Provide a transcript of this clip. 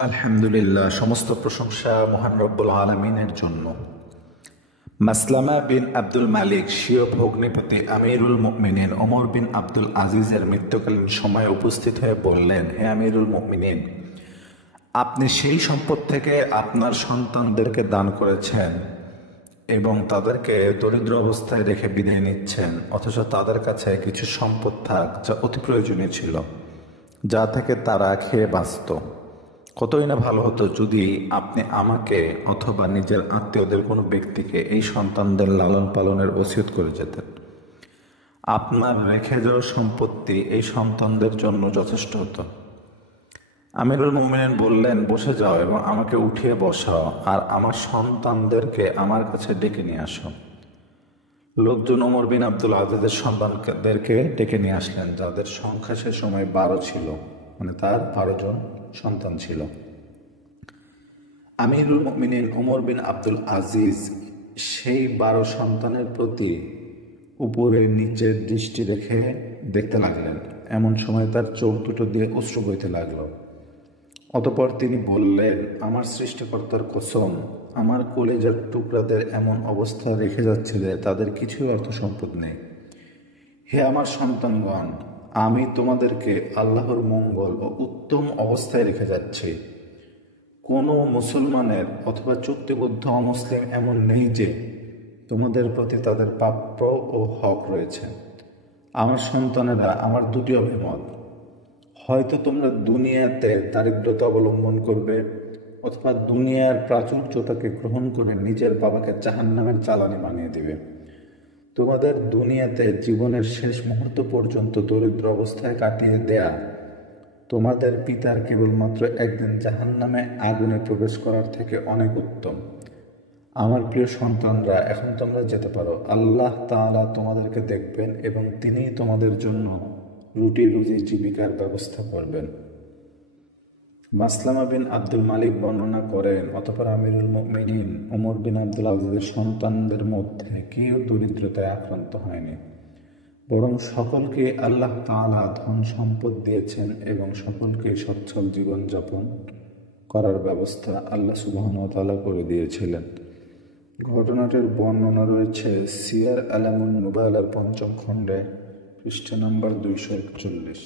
আলহামদুলিল্লাহ, সমস্ত প্রশংসা মহান রব্বুল আলমিনের জন্য। মাসলামা বিন আব্দুল মালিক স্বীয় ভগ্নিপতি আমিরুল মুমিনিন ওমর বিন আব্দুল আজিজের মৃত্যুকালীন সময়ে উপস্থিত হয়ে বললেন, হে আমিরুল মুমিনিন, আপনি সেই সম্পদ থেকে আপনার সন্তানদেরকে দান করেছেন এবং তাদেরকে দরিদ্র অবস্থায় রেখে বিদায় নিচ্ছেন, অথচ তাদের কাছে কিছু সম্পদ থাক যা অতি প্রয়োজনীয় ছিল, যা থেকে তারা খেয়ে বাঁচত। কতই না ভালো হতো যদি আপনি আমাকে অথবা নিজের আত্মীয়দের কোনো ব্যক্তিকে এই সন্তানদের লালন পালনের ওসিয়ত করে যেতেন। আপনার রেখে যাওয়া সম্পত্তি এই সন্তানদের জন্য যথেষ্ট হতো। আমিরুল মুমিনিন বললেন, বসে যাও এবং আমাকে উঠিয়ে বসাও আর আমার সন্তানদেরকে আমার কাছে ডেকে নিয়ে আসো। লোকজন ওমর বিন আব্দুল আজিজের সন্তানদেরকে ডেকে নিয়ে আসলেন, যাদের সংখ্যা সে সময় 12 ছিল, মানে তার 12 জন সন্তান ছিল। আমিরুল মুমিনিন ওমর বিন আব্দুল আজিজ সেই 12 সন্তানের প্রতি উপরে নিচে দৃষ্টি রেখে দেখতে লাগলেন। এমন সময় তার চোখ দুটো দিয়ে অশ্রু বইতে লাগলো। অতঃপর তিনি বললেন, আমার সৃষ্টিকর্তার কসম, আমার কলেজার টুকরাদের এমন অবস্থা রেখে যাচ্ছে যে তাদের কিছুই অর্থ সম্পদ নেই। হে আমার সন্তানগণ, আমি তোমাদেরকে আল্লাহর মঙ্গল ও উত্তম অবস্থায় রেখে যাচ্ছি। কোনো মুসলমানের অথবা চুক্তিবদ্ধ অমুসলিম এমন নেই যে তোমাদের প্রতি তাদের প্রাপ্য ও হক রয়েছে। আমার সন্তানেরা আমার দুটি অভিমত, হয়তো তোমরা দুনিয়াতে দারিদ্রতা অবলম্বন করবে অথবা দুনিয়ার প্রাচুর্যতাকে গ্রহণ করে নিজের বাবাকে জাহান্নামের জ্বালানি বানিয়ে দিবে। তোমাদের দুনিয়াতে জীবনের শেষ মুহূর্ত পর্যন্ত দরিদ্র অবস্থায় কাটিয়ে দেয়া তোমাদের পিতার কেবলমাত্র একদিন জাহান্নামে আগুনে প্রবেশ করার থেকে অনেক উত্তম। আমার প্রিয় সন্তানরা, এখন তোমরা যেতে পারো। আল্লাহ তাআলা তোমাদেরকে দেখবেন এবং তিনিই তোমাদের জন্য রুটি রুজি জীবিকার ব্যবস্থা করবেন। মাসলামা বিন আব্দুল মালিক বর্ণনা করেন, অতঃপর আমিরুল মুমিনিন ওমর বিন আব্দুল আজিজের সন্তানদের মধ্যে কেউ দরিদ্রতায় আক্রান্ত হয়নি, বরং সকলকে আল্লাহ তাআলা ধন সম্পদ দিয়েছেন এবং সকলকে সচ্ছল জীবনযাপন করার ব্যবস্থা আল্লাহ সুবহানাহু ওয়া তাআলা করে দিয়েছিলেন। ঘটনাটির বর্ণনা রয়েছে সিয়ার আলামুন নুবালার 5ম খণ্ডে, পৃষ্ঠা নম্বর 241।